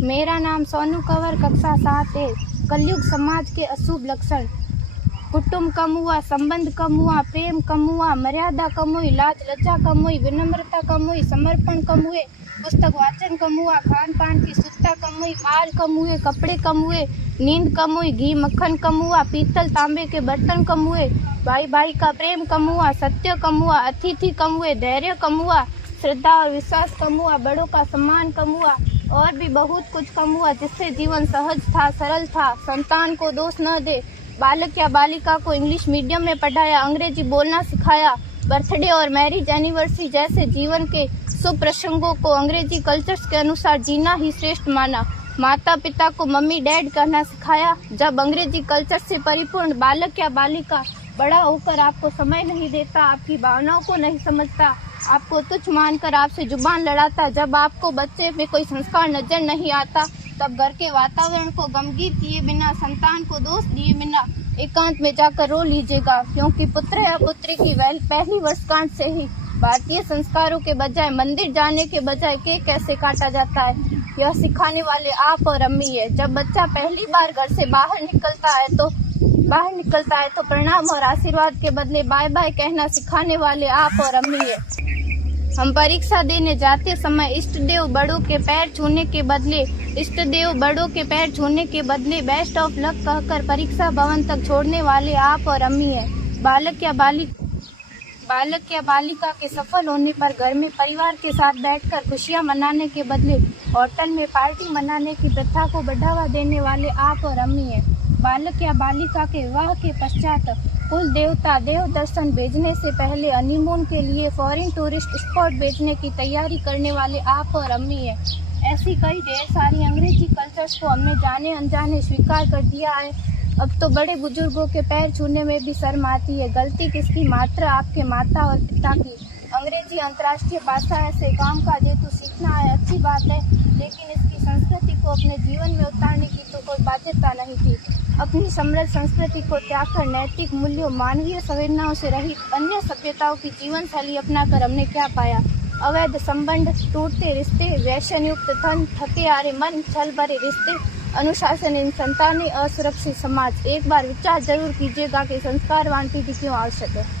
मेरा नाम सोनू कंवर, कक्षा 7 है। कलयुग समाज के अशुभ लक्षण। कुटुंब कम हुआ, संबंध कम हुआ, प्रेम कम हुआ, मर्यादा कम हुई, लाज लज्जा कम हुई, विनम्रता कम हुई, समर्पण कम हुए, पुस्तक वाचन कम हुआ, खान पान की शुद्धता कम हुई, बाल कम हुए, कपड़े कम हुए, नींद कम हुई, घी मक्खन कम हुआ, पीतल तांबे के बर्तन कम हुए, भाई भाई का प्रेम कम हुआ, सत्य कम हुआ, अतिथि कम हुए, धैर्य कम हुआ, श्रद्धा और विश्वास कम हुआ, बड़ों का सम्मान कम हुआ और भी बहुत कुछ कम हुआ, जिससे जीवन सहज था, सरल था। संतान को दोष न दे। बालक या बालिका को इंग्लिश मीडियम में पढ़ाया, अंग्रेजी बोलना सिखाया, बर्थडे और मैरिज एनिवर्सरी जैसे जीवन के शुभ प्रसंगों को अंग्रेजी कल्चर्स के अनुसार जीना ही श्रेष्ठ माना। माता पिता को मम्मी डैड कहना सिखाया। जब अंग्रेजी कल्चर से परिपूर्ण बालक या बालिका बड़ा होकर आपको समय नहीं देता, आपकी भावनाओं को नहीं समझता, आपको तुच्छ मानकर आपसे जुबान लड़ाता, जब आपको बच्चे में कोई संस्कार नजर नहीं आता, तब घर के वातावरण को गमगीत किए बिना, संतान को दोष दिए बिना एकांत में जाकर रो लीजिएगा, क्योंकि पुत्र या पुत्री की पहली वर्षगांठ से ही भारतीय संस्कारों के बजाय, मंदिर जाने के बजाय केक कैसे काटा जाता है, यह सिखाने वाले आप और अम्मी है। जब बच्चा पहली बार घर से बाहर निकलता है तो प्रणाम और आशीर्वाद के बदले बाय बाय कहना सिखाने वाले आप और अम्मी है। हम परीक्षा देने जाते समय इष्ट देव बड़ों के पैर छूने के बदले बेस्ट ऑफ लक कहकर परीक्षा भवन तक छोड़ने वाले आप और अम्मी है। बालक या बालिका के सफल होने पर घर में परिवार के साथ बैठकर खुशियां मनाने के बदले होटल में पार्टी मनाने की प्रथा को बढ़ावा देने वाले आप और अम्मी है। बालक या बालिका के विवाह के पश्चात कुल देवता देव दर्शन भेजने से पहले हनीमून के लिए फॉरेन टूरिस्ट स्पॉट भेजने की तैयारी करने वाले आप और अम्मी है। ऐसी कई ढेर सारी अंग्रेजी कल्चर्स को हमने जाने अनजाने स्वीकार कर दिया है। अब तो बड़े बुजुर्गों के पैर छूने में भी शर्म आती है। गलती किसकी? मात्र आपके माता और पिता की। अंग्रेजी अंतर्राष्ट्रीय भाषा है से काम काज हेतु सीखना है, अच्छी बात है, लेकिन इसकी संस्कृति को अपने जीवन में उतारने की तो कोई बाध्यता नहीं थी। अपनी समृद्ध संस्कृति को त्यागकर नैतिक मूल्यों, मानवीय संवेदनाओं से रहित अन्य सभ्यताओं की जीवन शैली अपनाकर हमने क्या पाया? अवैध संबंध, टूटते रिश्ते, व्यसन युक्त धन, थके हारे मन, छल भरे रिश्ते, अनुशासनहीन संतानें, असुरक्षित समाज। एक बार विचार जरूर कीजिएगा कि संस्कारवान पीढ़ी क्यों आवश्यक है।